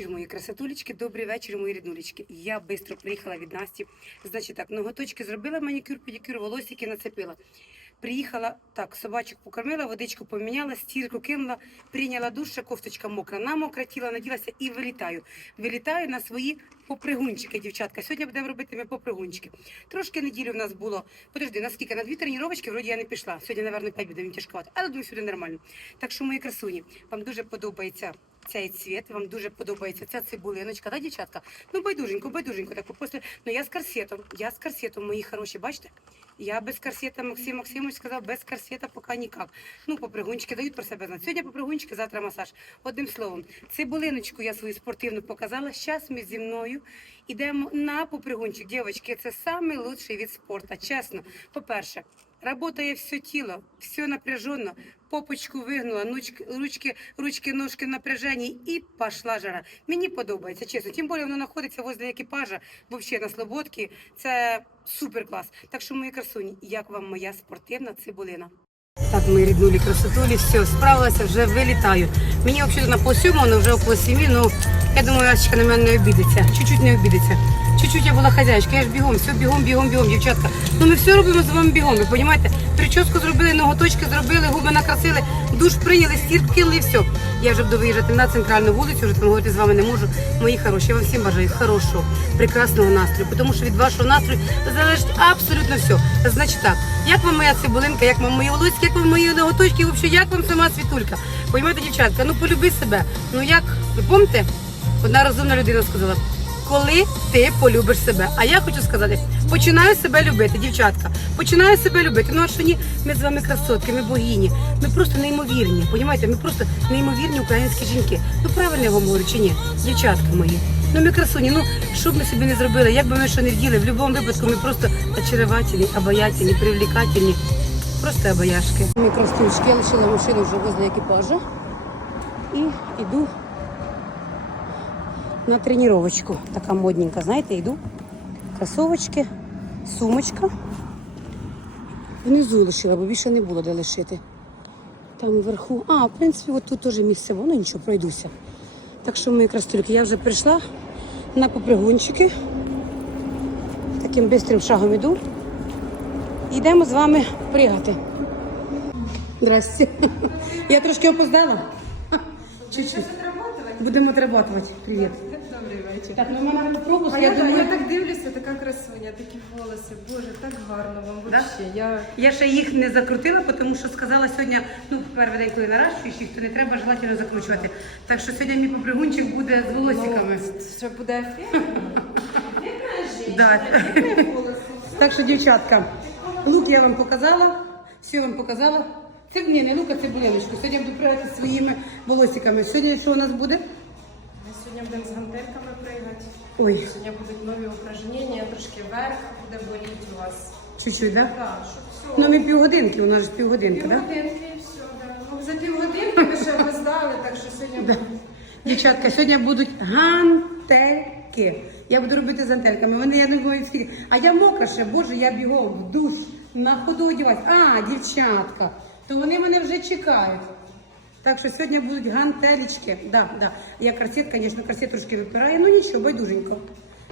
Мої красотулечки, добрий вечір, мої ріднулечки. Я швидко приїхала від Насті. Значить так, ноготочки зробила манікюр, педикюр, волосики нацепила. Приїхала, так, собачок покормила, водичку поміняла, стірку кинула, прийняла душ, кофточка мокра, намокра, тіло наділася і вилітаю. Вилітаю на свої попригунчики, дівчатка. Сьогодні будемо робити ми попригунчики. Трошки неділю в нас було. Подожди, наскільки? На дві тренувачки вроді я не пішла. Сьогодні, напевно, п'ять буде мені тяжкувати, але думаю, сюди нормально. Так що, мої красуні, вам дуже подобається цей цвіт, вам дуже подобається ця цибулиночка, да, дівчатка? Ну, байдуженько, байдуженько, так після. Ну, я з корсетом, я з корсетом, мої хороші, бачите? Я без корсета, Максим Максимович сказав, без корсета поки ніяк. Ну, попригунчики дають про себе знати. Сьогодні попригунчики, завтра масаж. Одним словом, цибулиночку я свою спортивну показала. Зараз ми зі мною йдемо на попригунчик. Дівчатки, це найкращий від спорту, чесно. По-перше, Работає все тіло, все напряжено, попочку вигнула, нучки, ручки, ручки, ножки в напряженні і пошла жара. Мені подобається, чесно. Тим більше воно знаходиться возле екіпажа, взагалі на Слободці. Це супер клас. Так що, мої красуні, як вам моя спортивна цибулина? Так, ми ріднулі красотулі, все, справилася, вже вилітаю. Мені взагалі на по сьому, вже около сімі, ну, я думаю, Асечка на мене не обідеться. Чуть-чуть не обідеться. Чуть-чуть я була хазяйка, я ж бігом, все бігом, бігом, бігом, дівчатка. Ну ми все робимо з вами бігом, ви розумієте? Прическу зробили, ноготочки зробили, губи накрасили, душ прийняли, стір кинули і все. Я вже буду виїжджати на центральну вулицю, вже там говорити з вами не можу. Мої хороші, я вам всім бажаю хорошого, прекрасного настрою, тому що від вашого настрою залежить абсолютно все. Значить так, як вам моя цибулинка, як вам мої волоски, як вам мої ноготочки, взагалі, як вам сама світулька? Понімаєте, дівчатка, ну полюби себе. Ну як, ви пам'ятаєте? Одна розумна людина сказала, коли ти полюбиш себе. А я хочу сказати, починаю себе любити, дівчатка. Починаю себе любити. Ну а що ні, ми з вами красотки, ми богині. Ми просто неймовірні. Понімаєте, ми просто неймовірні українські жінки. Ну правильно я вам говорю чи ні? Дівчатка мої. Ну ми красуні, ну що б ми собі не зробили, як би ми що не вділи, в будь-якому випадку ми просто очаровательні, обаятельні, привлекательні. Просто обаяшки. Ми я лишила машину вже возле екіпажа і йду на тренировочку. Така модненька, знаєте, йду. Кросовочки, сумочка. Внизу лишила, бо більше не було де лишити. Там вверху. А, в принципі, от тут теж місце, воно нічого, пройдуся. Так що, мої крастульки, я вже прийшла на попригунчики. Таким бистрим шагом іду. Йдемо з вами пригати. Здрасте. Я трошки опоздала. Чуть-чуть. Будемо отрабатывать. Привіт. Добрий вечір. Так, ну в мене пропуск, А я, я, думаю. я так дивлюся, така красуня, такі волоси. Боже, так гарно вам Да? вообще. Я Я ще їх не закрутила, тому що сказала сьогодні, ну, перший день, коли наращуєш їх, то не треба желательно закручувати. Так що сьогодні мій попригунчик буде з волосиками. ну, що буде ефект. Да. Так що, дівчатка, лук я вам показала, все вам показала. Це ні, не лук, а це булиночку. Сьогодні я буду пригати своїми волосиками. Сьогодні що у нас буде? Ми сьогодні будемо з гантельками пригати. Ой, Сьогодні будуть нові упражнення, трошки верх буде боліти у вас. чуть-чуть, так? Да? Так, щоб все. Ну, ми півгодинки, у нас ж півгодинки, так? Півгодинки і все. Да. Ну, за півгодинки ми ще опоздали, так що сьогодні Да. буде. Дівчатка, сьогодні будуть гантельки. Я буду робити з гантельками. Вони я не говорю скільки. А я мокра ще, боже, я бігом в душ, на ходу одягаюсь. А, дівчатка, то вони мене вже чекають. Так що сьогодні будуть гантелечки. Да, да. Я корсет, звісно, корсет трошки випираю, ну нічого, байдуженько.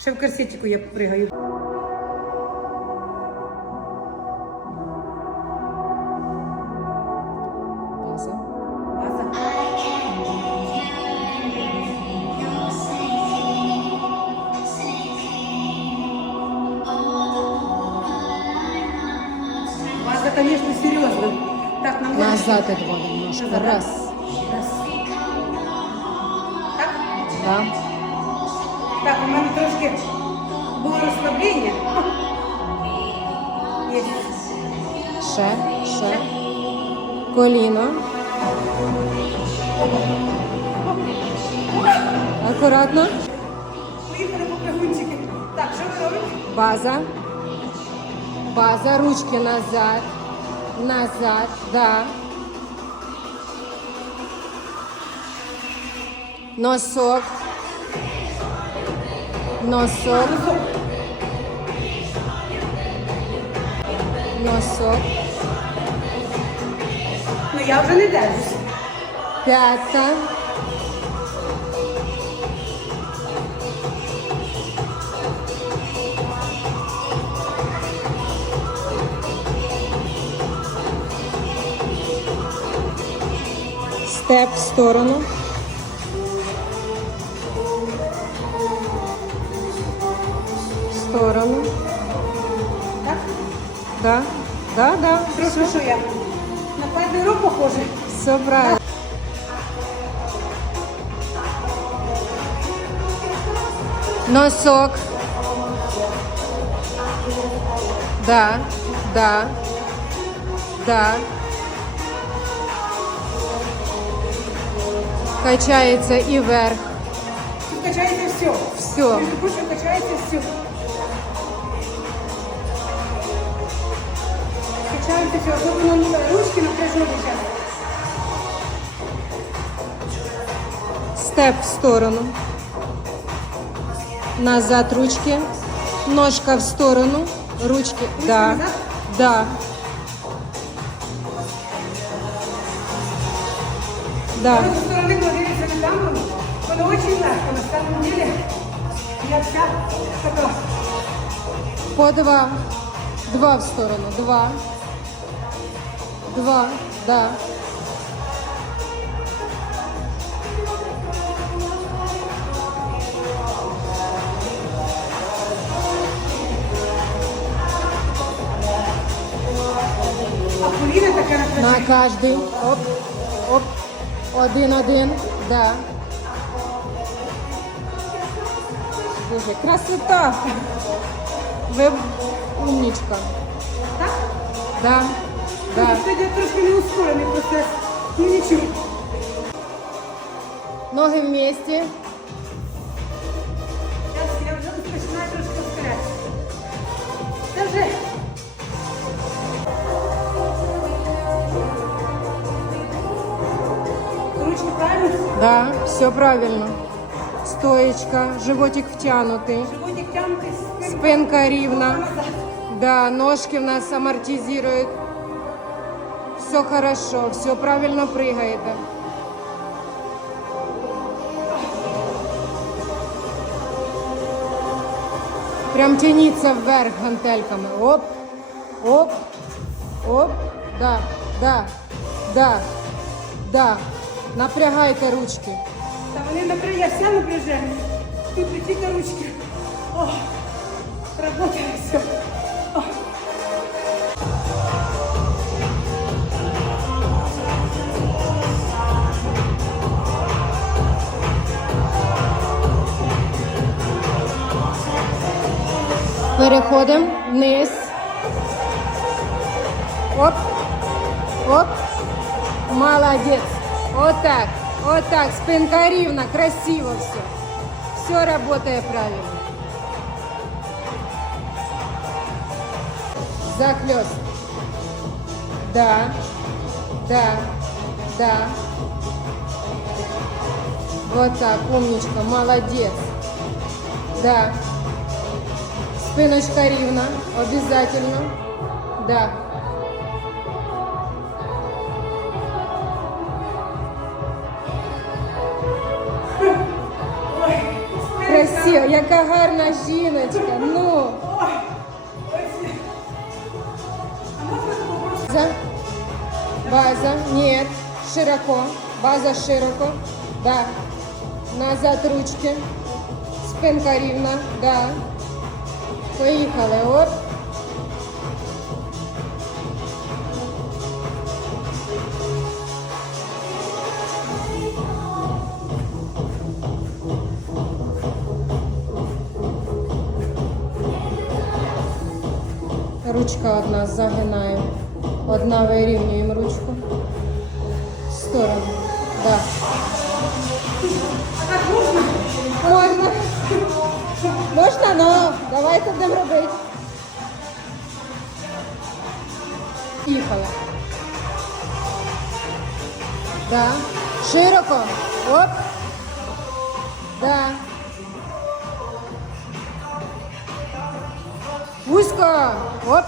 Ще в корсетику я пригаю. Назад и два немножко. Раз. Раз. Так? Да. Так, у мене трошки було розслаблення. Є. Ще, ще. Коліно. Акуратно. Поїхали по пригунчики. Так, що ви робите? База. База. Ручки назад. Назад. Да. носок, носок, носок. Ну я вже не держуся. П'ята. Степ в сторону. сторону. Так? Да. Да, да. Трошки що я? На пайдеру похоже. Все правильно. Носок. Да, да, да. Качается и вверх. Тут качається все. Все. Між прочим, качається все. Качається все. Особливо ну, ручки напряжені зараз. Степ в сторону. Назад ручки. Ножка в сторону. Ручки. Да. назад? Да. Да. С стороны владелица на камеру, было очень легко. На самом деле, я вся така. По два. Два в сторону. Два. Два. Да. На каждый. Оп. Оп. Один-один. Да. Боже, красота. Ви умничка. Так? Да. Да. Я трошки не ускорений процес. Ну нічого. Ноги вместе. Зараз я вже починаю трошки ускорятися. Це вже ручки правильно? Да, все правильно. Стоечка, животик втянутый. Животик тягнутий, спинка рівна. Да, ножки у нас амортизируют. Все хорошо, все правильно прыгаете. Прям тяниться вверх гантельками. Оп, оп, оп. Да, да, да, да. Напрягайте ручки. Та вони напряжені, я вся напряжена. Тут тільки ручки. Переходимо вниз. Оп. Оп. Так. Вот так. Спинка ровно. Красиво все. Все работает правильно. Захлест. Да. Да. Да. Вот так. Умничка. Молодец. Да. Спиночка рівна, обязательно. Да. Красиво, яка гарна жіночка. Ну. База. База. Нет. Широко. База широко. Да. Назад ручки. Спинка рівна. Да. Поїхали. Оп. Ручка одна загинаю. Одна вирівнюємо ручку. Сторону. Но давайте будемо робити. Їхали. Да. Широко. Оп. Да. Вузько. Оп.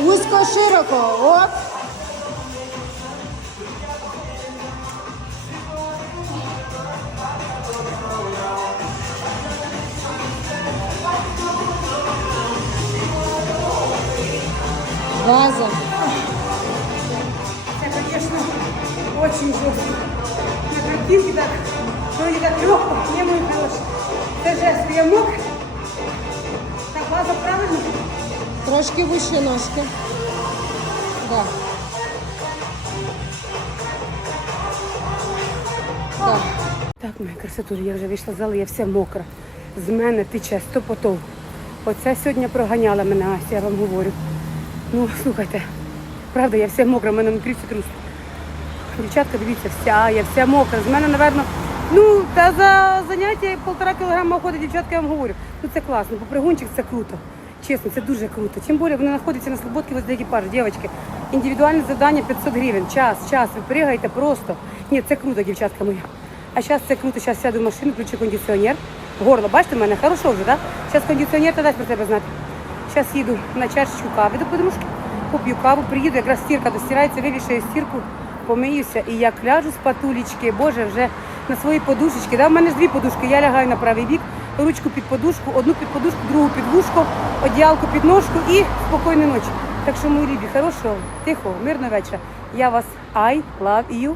Вузько, широко. Оп. ваза. Це, звісно, дуже жорстко. На картинці так, ну не так легко, не мой хороший. Це жест, я мог. Так, ваза правильно? Трошки вище ножки. Да. Так. Так, моя красотуля, я вже вийшла з зали, я вся мокра. З мене тече стопотов. Оце сьогодні проганяла мене, Ася, я вам говорю. Ну, слухайте, правда, я вся мокра, в мене все трусить. Дівчатка, дивіться, вся, я вся мокра. З мене, напевно, ну, та за заняття полтора кілограма виходить, дівчатка, я вам говорю. Ну це класно, попригунчик це круто. Чесно, це дуже круто. Тим більше вони знаходяться на Слободці возле екіпажу, дівчатки. Індивідуальне завдання 500 гривень. Час, час, ви пригаєте просто. Ні, це круто, дівчатка мої. А зараз це круто, зараз сяду в машину, включу кондиціонер. Горло, бачите, в мене хорошо вже, так? Да? Зараз кондиціонер та дасть про себе знати. Зараз їду на чашечку кави до подружки, поп'ю каву, приїду, якраз стірка достирається, вивішаю стірку, помиюся і як ляжу з патулечки, боже, вже на свої подушечки. Да? У мене ж дві подушки, я лягаю на правий бік, ручку під подушку, одну під подушку, другу під вушко, одіялку під ножку і спокійної ночі. Так що, мої любі, хорошого, тихого, мирного вечора. Я вас I love you.